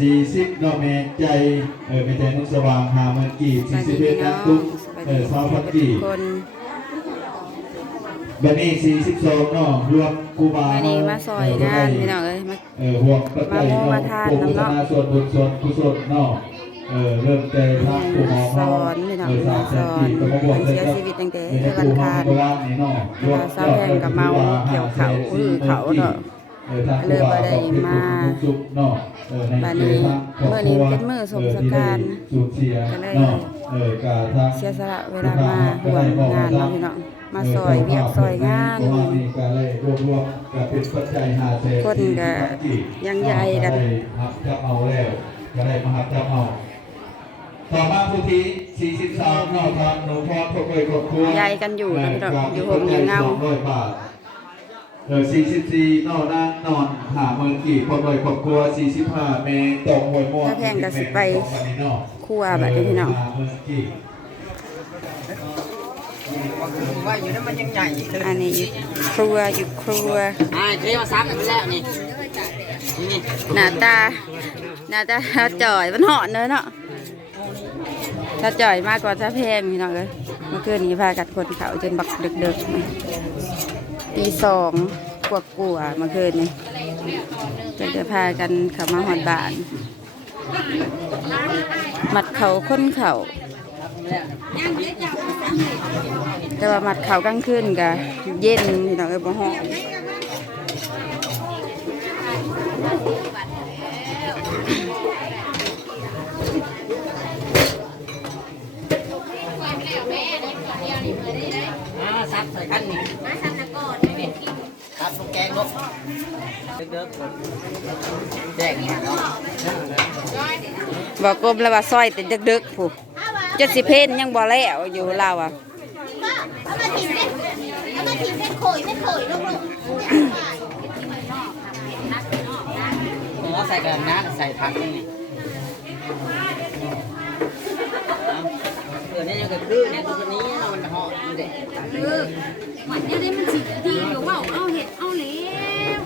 สี่สิบดอกเมตรใจเออไม่ใจนุ่งสว่างหามันกี่สวัสี่สสิดีบเอ็ดพี่น้นัอกงตุ๊กสวัสเอดีอทุสาวพันกกี่คนบันนี้สี่สิบสองเนาะรวมกูบาวันนี้มาซอยงานพี่น้องเอ้ยมาเออห่วงปัจจัยมาโมเนาะมาทานผู้พัฒน้ำเนาะนาส่วนบุญส่วนกุศลเนาะเออเริ่มแต่ทางผู้หมอสอนพี่น้องเออสามแสสนอนกี่ก็มาบวกเสียชีวิตตั้งแต่เออเดือนผู้คานเมื่อวานนี้เนาะรวมสาวแพงกับเมาเกี่ยวเขาอื้อเขาเนาะ เออทางผู้บ่าวบอกเป็นผู้ทุกข์เนานบัดนี้ทางครอบครัวมื้อนี้เป็นมือสงกานต์เออที่ได้สูญเสียก็เลยเนะเสียสละเวลามาห่วงงานเนาะพี่น้องมาซอยเวียกซอยงานเพราะว่านี่ก็เลยรวบรวมก็เป็นปัจจัยหาแสนคนก็ยังใหญ่กันได้หักจับเอาแล้วก็ได้มาหักจับเอาต่อมาผู้ที่43นาะทางหนูพรพวกเอ้ยครอบครัวใหญ่กันอยู่นะพี่น้องอยู่ห่มอยู่เงา เออ44นอกนั่งนอนหาเมืองกี่คนเลยครอบครัว45เมตรงหวยม่วงถ้าแพงก็สิไปของวันนี้เนาะครัวบัดนี้พี่น้องหาเมืองกี่ว่าอยู่นั้นมันยังใหญ่เลยอันนี้อยู่ครัวอยู่ครัวอ่าเรียกว่าซ้ำกันไปแล้วนี่นี่หน้าตาหน้าตาถ้าจ่อยมันหอนเลยเนาะถ้าจ่อยมากกว่าถ้าแพงพี่น้องเลยเมื่อคืนนี้พากัดคนเขาจนบักดึกๆ ตีสองกว่ากวาๆเมื่อคืนนี้จะจะพากันเขามาหอดบาน มัดเขาค้นเขาแต่ว่ามัดเขากลางคืนกะเย็นพี่น้องเอ้บ่ฮ้อนอ่าซับใส่กันนี่มาซับตะกอนนี่ซับลูก แกงลูกเด็กๆแจ้งนี่เนาะบอกกลมแล้วว่าซอยแต่ดึกๆผู้เจ็ดสิเพนยังบ่แล้วอยู่เราวอะเอามาถิ่นเป็นเอามาถิ่นเป็นโขยเป็นโขยลูกเราใส่กันนะใส่ผักนี่เออเนี่ยยังก็คือเนี่ยตัวนี้มันเหาะมันเด็กวันนี้ได้มันสิดีอยู่ว่าเอาเห็ดเอาเหลว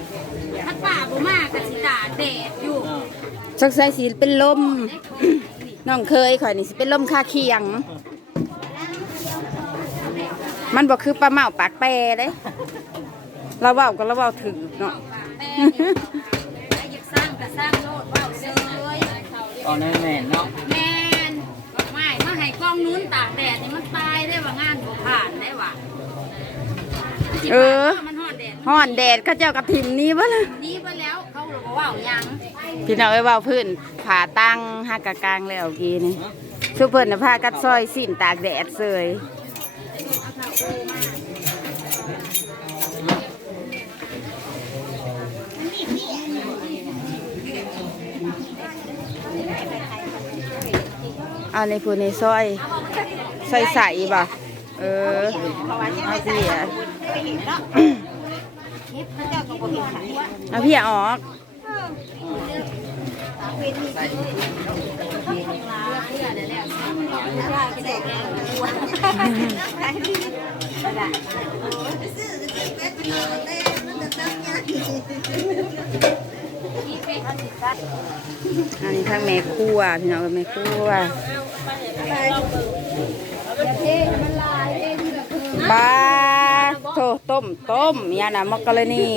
ถ้าป่าบ่มากก็สิตากแดดอยู่สงสัยสิเป็นลมน้องเคยข่อยนี่สิเป็นลมคาเคียง มันบอกคือปลาเมาปากแปรเด้เราเว้าก็เราเว้าถึงเนาะใครอยากสร้างก็สร้างโลดว่าเซยตอนนั้นแม่เนาะแม่นไม่มาให้กล้ องนู้นตากแดดนี่มันตายได้ว่างานบ่ผ่านได้ว่ะเออ มันฮอดแดดฮ้อนแดดเขาเจ้ากับทิมนี้บ่ล่ะนี้ไปแล้วเขาเลยบ่เว้าหยังพี่น้องเอ้ยเว้าพื้นผ่าตั้งหากะกลางแล้วกี้นี่ซุเพิ่นน่ะพากัดซอยสิ้นตากแดดเสย เอา ในผู้ในซอยซอยใส่บ่เออเอาพี่อะเอาพี่ออกอ นนี้ทั้งแม่ครัวพี่น้องแม่ครัวปลาโถต้มต้มยานะมักกะเลนี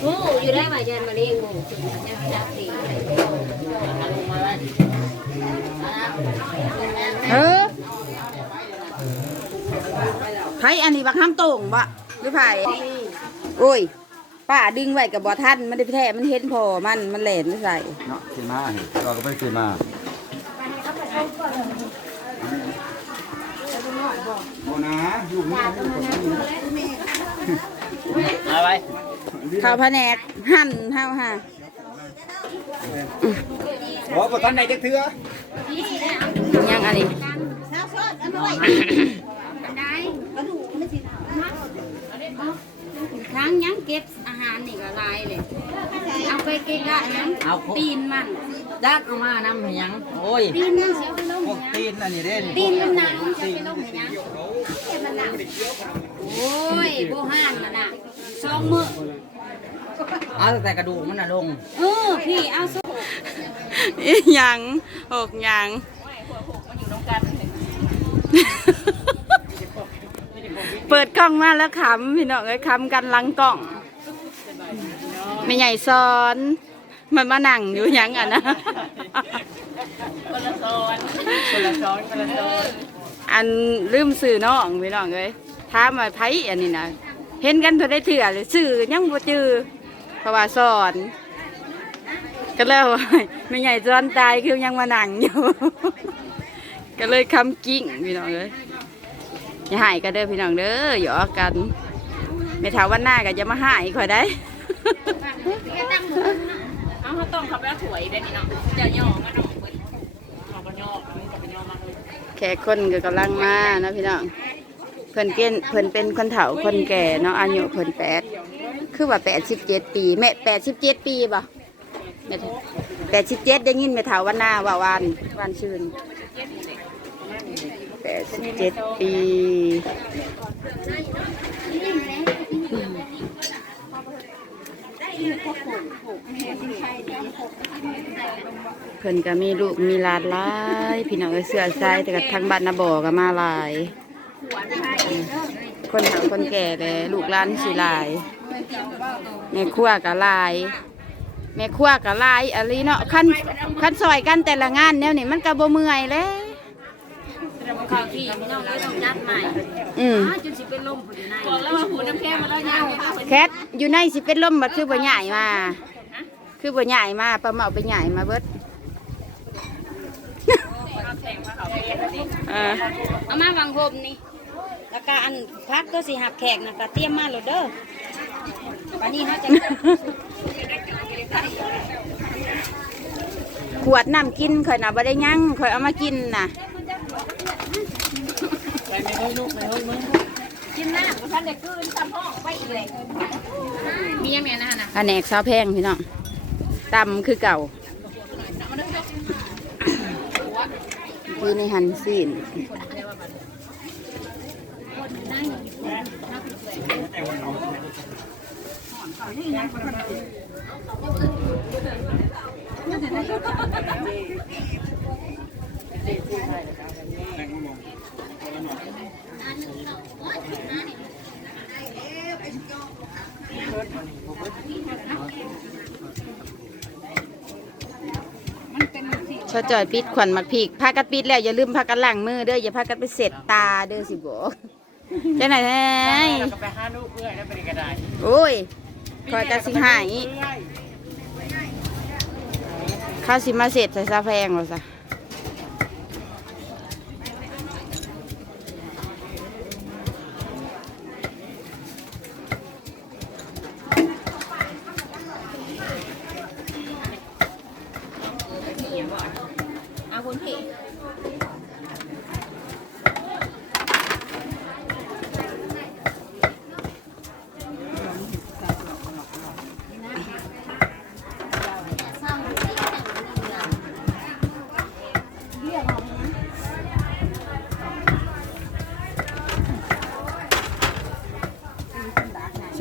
หมูอยู่ได้ว่ายันมาเลี้ยงหมูจักสี ไผอันนี้บักห้ามโต่งบ่หรือไผโอ้ยป้าดึงไว้กับบ่ทันมันได้แท้มันเห็นพอมันมันแหลนไม่ใส่เนาะขึ้นมาเราก็ไม่ขึ้นมาโอ้นะอยู่นี่มาไว้ข้าวผนกหั่นเฮาฮะโอ้บ่ทันไหนจักเทื่อยังอันนี้สาวซอดเอามาไว้ ได้ กระดูกมันสิ ครั้งยังเก็บอาหารนี่ก็ลายเลย เอาไปเกะกะยังตีนมันจักเอามานำให้ยังโอ้ยตีนมันเสียไปลงพวกตีนอันนี้เด้นตีนมันหนาวมันจะไปลงไหนยังโโอ้ยโบห้านมันน่ะสองมือเอาแต่กระดูกมันน่ะลงเออพี่เอาสุอีหยังหกหยัง เปิดกล้องมาแล้วขำพี่น้องเอ้ยขำกันหลังกล้องไม่ใหญ่ซ้อน มันมานั่งอยู่หยังอะนะคนละซ้อนคนละซ้อนคนละซ้อนอันลืมสื่อน้องพี่น้องเอ้ยถามว่าไผอันนี้นะเห็นกันเท่าได้เถื่อเลยสื่อยังบ่จือเพราะว่าสอนก็เลยว่าไม่ใหญ่จอนตายคือยังมานั่งอยู่ ก็เลยคำกิ้งพี่น้องเอ้ย อย่าหายกันเด้อพี่น้องเด้อหยอกกันไม่ถามวันหน้าก็จะมาหายข่อยได้เอาเขาต้องขับแล้วถวยได้นี่เนาะจะย่อมาเนาะเว้ยเอาก็ย่อมันก็เป็นย่อมากเลยแขกคนก็กำลังมานะพี่น้องเพิ่นเป็นเพิ่นเป็นคนเฒ่าคนแก่เนาะอายุเพิ่นแปดคือว่าแปดสิบเจ็ดปีแม่แปดสิบเจ็ดปีป่ะแปดสิบเจ็ดได้ยินแม่เฒ่าวันหน้าว่าวันวันชื่น แปดสิบเจ็ดปีเพิ่นก็มีลูกมีหลานหลายพี่น้องเอ้ยเสื้อใส่แต่ก็ทางบ้านนาบ่อก็มาหลาย คนเฒ่าคนแก่เลยลูกหลานสิหลายแม่ครัวก็หลายแม่ครัวก็หลายอะไรเนาะคันคันซอยกันแต่ละงานแนวนี้มันก็บ่เมื่อยเลย ข่าวที่พี่น้องเอ้ยต้องยัดใหม่อืมอ้าวจนสิเป็นลมผู้อยู่ในบอกแล้วว่าหูน้ำแข็งมาแล้วยาวแคทอยู่ในสิเป็นลมบัดคือบ่ใหญ่มา คือบ่ใหญ่มาปลาเหมาไปใหญ่มาเบิดเออเอามาวางโฮมนี่แล้วก็อันพักตัวสิหับแขกนะก็เตรียมมาโหลดเด้อวันนี้เขาจะขวดน้ำกินข่อยน่ะบ่ได้ยั่งข่อยเอามากินน่ะ กินน้ำกับท่านเด็กคืนตำห้องไปอีกเลยมียังไงนะฮะนะอันแหนกสาวแพงพี่น้องตำคือเก่าพี่ในหันซีน ชอจอยปิดขวัญมักพีกพากันปิดแล้วอย่าลืมพากันล้างมือเด้ออย่าพากันไปเสร็จตาเด้อสิบอกจะไหนไงก็ไปหาลูกเพื่อนแล้วไปกระไดโอ้ยคอยกันสิหายข้าสิมาเสร็จใส่ซาแพงหรอซะ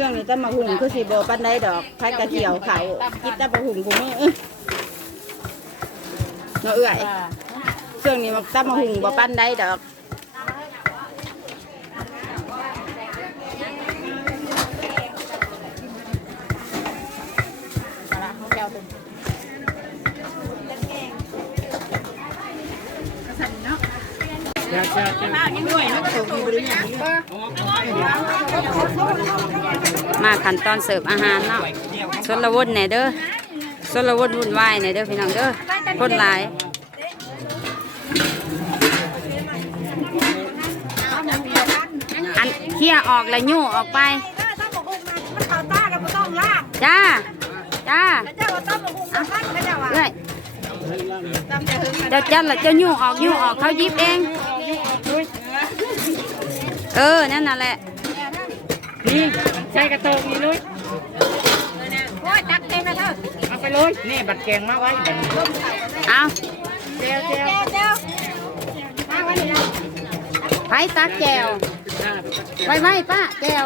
ช่วงนี้ตั้มาหุงคือสิโบปันได้ดอกพัดกระเจียวเขากินตั้มาหุงกูมือเอ้ยเนาะเอื่อยช่วงนี้มันตั้มาหุงบ่ปันได้ดอก มาขั้นตอนเสิร์ฟอาหารเนาะสนละวนแหน่เด้อสนละวนวุ่นวายแหน่เด้อพี่น้องเด้อคนหลายอันเคี่ยออกแล้วยู่ออกไปถ้าบอกหุงมันเขาตาเราก็ต้องลากจ้าจ้าเจ้าก็ต้องบอกหุงกับพันเขาจะว่าเอ้ยเจ้าจันละเจ้ายู่ออกยู่ออกเขายิบเองเออนั่นน่ะแหละ นี่ใช้กระโตงนี่ลุยโอ้ยตักเต็มแล้วเถอะเอาไปเลยนี่บัตรแกงมาไว้บัตรเอาเจ้าเจ้าเจ้าเจ้ามาวันนี้นะไผตักแจวเไว้ไว้ป้าแก้ว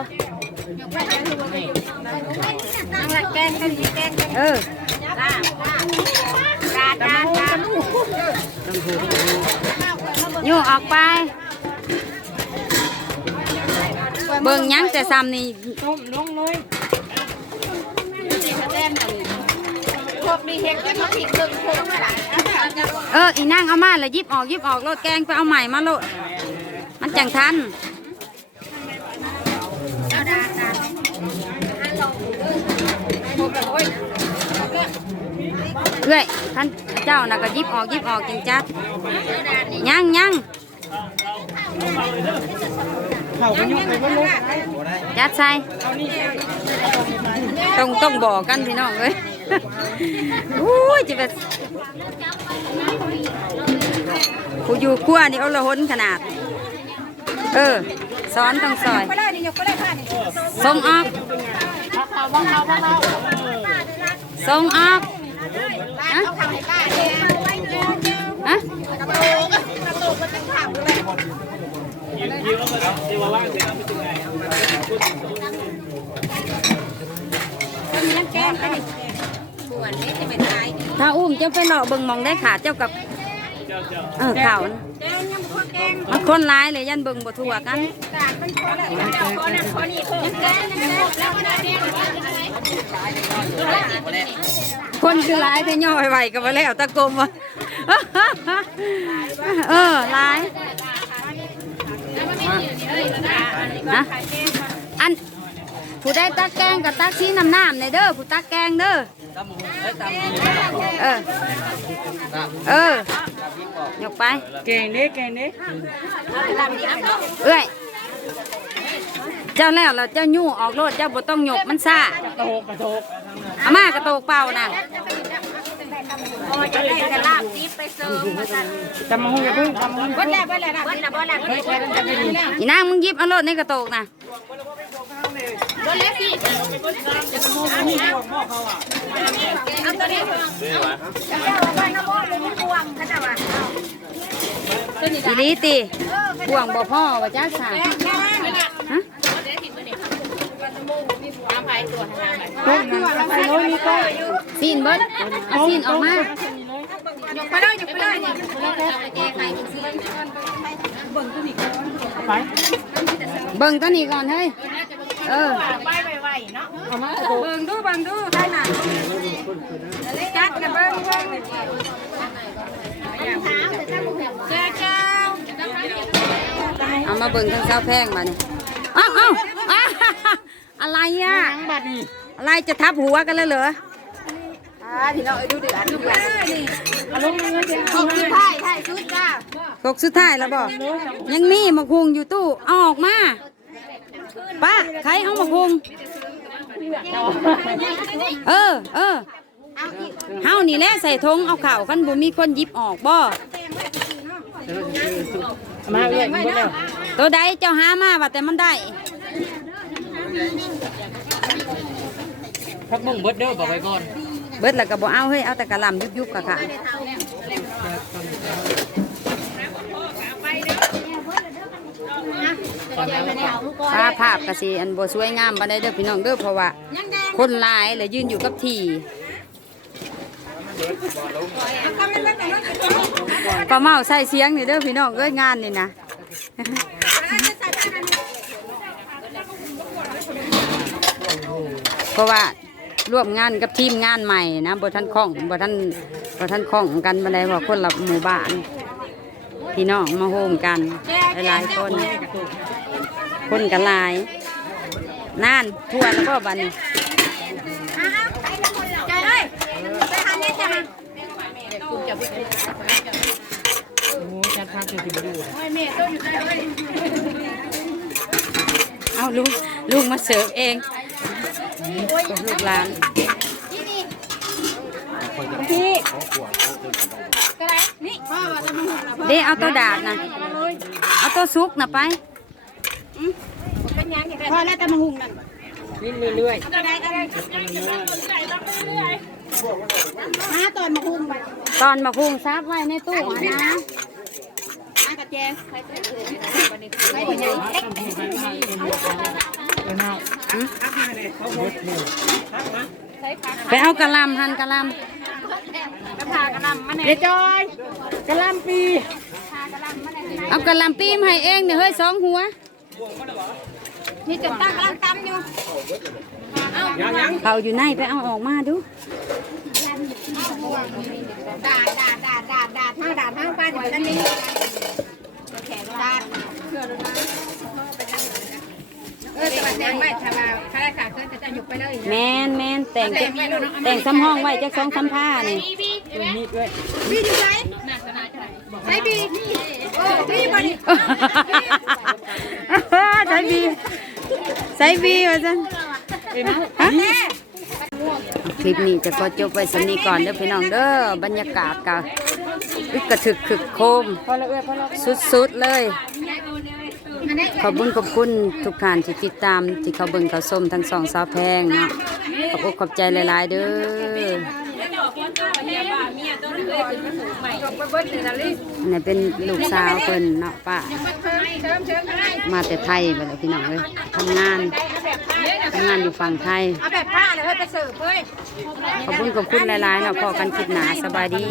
นั่งละแกงกันสิแกงกันเออลาบลาบกาดาดาโยกออกไป เบิ่งหยังแต่ซ้ำนี่พวกนี้เฮ็ดกันมาผิดเบิ่งพวกมาหลายเอออีนางเอามาแล้วหยิบออกหยิบออกโลดแกงไปเอาใหม่มาโลดมันจังทันเอาดาดาฮัลโหลพวกโอ้ยเอ้ยท่านเจ้าน่ะก็หยิบออกหยิบออกจังจัดยังยัง ยัดใส่ต้องต้องบอกกันพี่น้องเลยอู้ยจะแบบผู้อยู่ขั้วนี่เอาละหนขนาด เออสอนต้องซอยส่งออกส่งออกป้าเอาข้าวให้ป้าแน่ไว้เงินฮะ ถ้าอุ้มเจ้าไปหลอกเบิ่งหมองได้ขาดเจ้ากับเออข่าวน่ะแกงยังพวกแกงมันคนร้ายเลยยันเบิ่งบ่ทั่วกันตาดมันพอแล้วเดี๋ยวขอนั่นขอนี่เพิ่มแกงยังแกงแล้วก็ได้เนี่ยคนคือร้ายแต่ย่อไวๆก็มาแล้วตะกลมว่ะเออร้าย ฮะอันผู้ได้ตักแกงกับตักซีน้ำน้ำในเด้อผู้ตักแกงเด้อเออเออยกไปเก่งเด้เก่งเด้เอ้ยเจ้าแล้วแล้วเจ้ายู่ออกรถเจ้าบ่ต้องหยกมันซ่ากระโตกกระโตกเอามากระโตกเป่านะ พอจะได้กระลาบดิบไปเสิร์ฟมาสั่นจำมาหูอย่าเพิ่งจำมาหูเบิ้ลแล้วเบิ้ลแล้วเบิ้ลแล้วเบิ้ลแล้วเบิ้ลแล้วอีนางมึงหยิบเอารถในกระโตกนะเบิ้ลแล้วสิเอาตัวนี้เอาบ้านน้ำบ่ลงพวงเขาจะว่าอีหลีติบ่วงบ่พ่อว่าจ้าสาฮะ ต้นนั่นใส่น้อยนี่ก็ซีนเบิดเอาซีนออกมาหยกไปเลยยกไปเลยไปเบิ่งตัวนี้ก่อนเฮ้ยเออไปไวๆเนาะเบิ่งดูเบิ่งดูได้น่ะจัดกันเบิ่งเบิ่งเจ้าเจ้าเอามาเบิ่งทางเช้าแพงมานี่เอ้าเอ้าอ้า อะไรอะบัดนี่อะไรจะทับหัวกันแล้วเหรอพี่น้องดูเดือดดูเดือดนี่อารมณ์เงินเดือนขอบคุณถ่ายถ่ายชุดจ้าตกสุดท้ายแล้วบอกยังมีมะคุงอยู่ตู้เอาออกมาป้าใครเอามะคุงเออเออเฮานี่แหละใส่ทงเอาเข่าวกันบ่มีคนหยิบออกบ่มาเรื่อยหมดแล้วตัวใดเจ้าหามาว่าแต่มันได้ พักบุ้งเบิดเด้อบอกไว้ก่อนเบิดแล้วก็บ่เอาเฮ้ยเอาแต่กะหล่ำยุบยุบๆกะค่ะภาพภาพกะสิอันบ่สวยงามปานใดเด้อพี่น้องเด้อเพราะว่า คนหลายเลยยืนอยู่กับที่ป้าเมาใส่เสียงนี่เด้อพี่น้องเอ้ยงานนี่นะ เพราะว่าร่วมงานกับทีมงานใหม่นะบ่ทันคล่องบ่ทันบ่ทันคล่องกันบันไดว่าคนละหมู่บ้านพี่น้องมาโฮมกันหลายๆคน คนกันหลายนานทั่วแล้วก็บัดนี้ใจเลยไปหาเนี่ยจ้าโอ้จัดพักจะสิบ่ดูเอาลุงลุงมาเสิร์ฟเอง กับลูกหลานพี่ก็ได้นี่พ่อว่าจะมาหุ่นนะเด้เอาตัวดาดนะเอาตัวซุกนะไปเป็นยังไงพ่อแล้วจะมาหุ่นนั่นวิ่งเรื่อยก็ได้ก็ได้มาตอนมาหุ่นไปตอนมาคุงซับไว้ในตู้อะนะมากระแจ๊ ไม่ใหญ่ไปเอากะหลำหั่นกะหลก็พากระลำมาแน่ำเดี๋ยวจอยกะหลำปีเอากะหลำปีมาให้เองเนี่ยเฮ้ยสองหัวนี่จนตั้งกำลังตำอยู่เขาอยู่ในไปเอาออกมาดูดาดดาดดาดดาดดาดห้าดาดห้าป้าเดี๋ยวนั่นนี่ดาดเออจะมา แจ้งไว้ถ้าว่าค่าราคาเกินจะหยุดไปเลยแมนแมนแต่งจักแต่งซ้ำห้องไว้จักสองซ้ำผ้านี่บีอยู่ไหนใช้บีโอ้บีมาดิใช้บีใช้บีว่าจันฮะคลิปนี้จะก็จบไว้สำนี้ก่อนเด้อพี่น้องเด้อบรรยากาศกะอึกกระถึกคึกโคมสุดๆเลย ขอบคุณขอบคุณทุกท่านที่ติดตามที่เขาเบิ่งเขาส้มทั้งสองสาวแพงเนาะขอบอกขอบใจหลายๆเด้อนนี้เป็นลูกสาวเพิ่นเนาะป้ามาแต่ไทยไปแล้วพี่น้องเลยทำงานทำงานอยู่ฝั่งไทยขอบคุณขอบคุณหลายๆเนาะพอกันคลิปหนาสบายดี